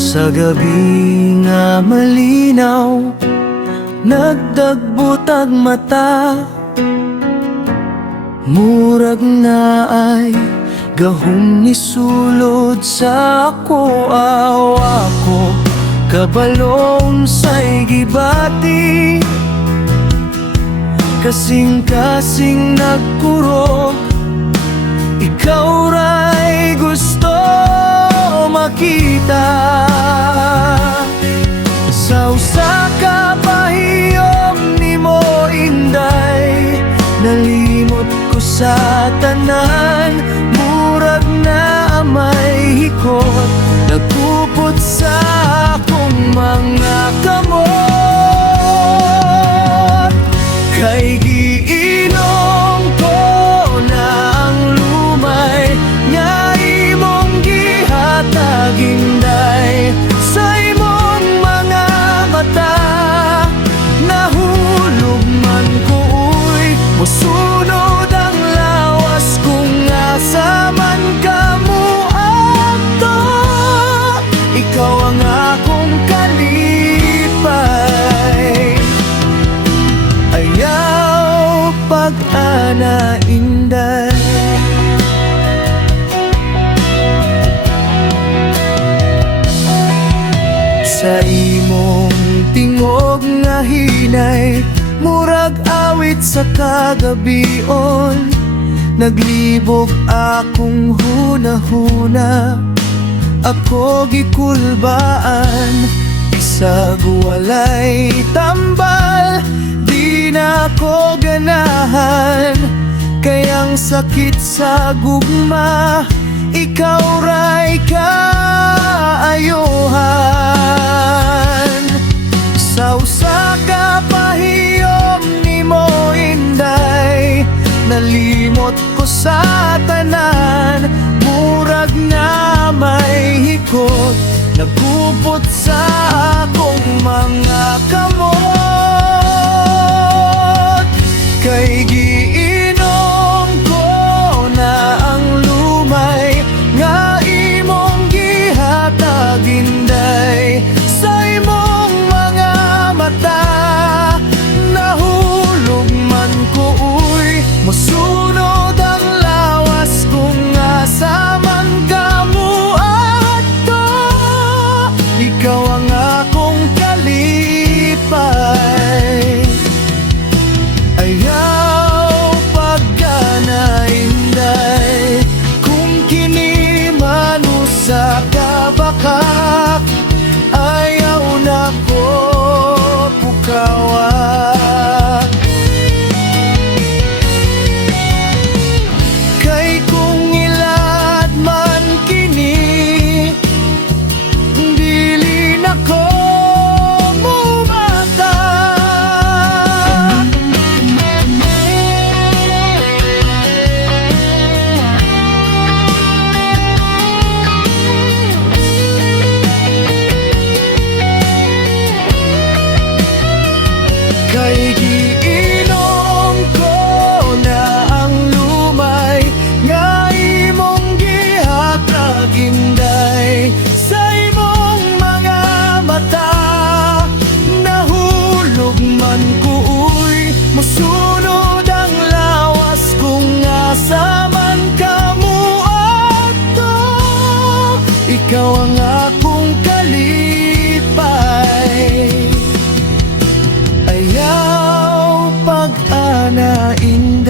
Sa gabi nga malinaw, nagdagbutag mata, murag na ay gahom ni sulod sa ako. Awa ko kabalong sa'y gibati, kasing-kasing nagkurog, ikaw ra'y gusto makita. Sa usa ka pahiyom nimo inday, nalimot ko sa tanan, murag na may hikot, nagpupot sa akong mga kamot. Kay giinom ko na ang lumay nga imong gihatag inday, sa imong mga mata nahulog man ko'y musunod ang lawas kung asa man kamo adto. Ikaw ang akong kalipay, ayaw pag-ana inday. Sa imong tingog nga hinay, murag awit sa kagabion, naglibog akong hunahuna, ako gikulbaan. Isag walay tambal, di na ako ganahan, kayang sakit sa gugma, ikaw ra'y kaayuhan. Sa usa ka pahiyom nimo inday, nalimot ko sa tanan, murag na may hikot, nagpupot sa akong mga kamot. Kay giinom ko na ang lumay nga imong gihatag inday, sa imong mga mata nahulog man ko'y musunod ang lawas kung asa man kamo adto. Ikaw ang akong kalipay, ayaw pagkana inday. Kung kini man usa ka bakak, ayaw na ko pukawak. Kay kung ilad man kini, dili na ko mumata. Kay giinom ko na ang lumay nga imong gihatag inday, sa imong mga mata nahulog man ko'y musunod ang lawas kung asa man kamo adto. Ikaw ang akong kalipay, ayaw pag-ana inday.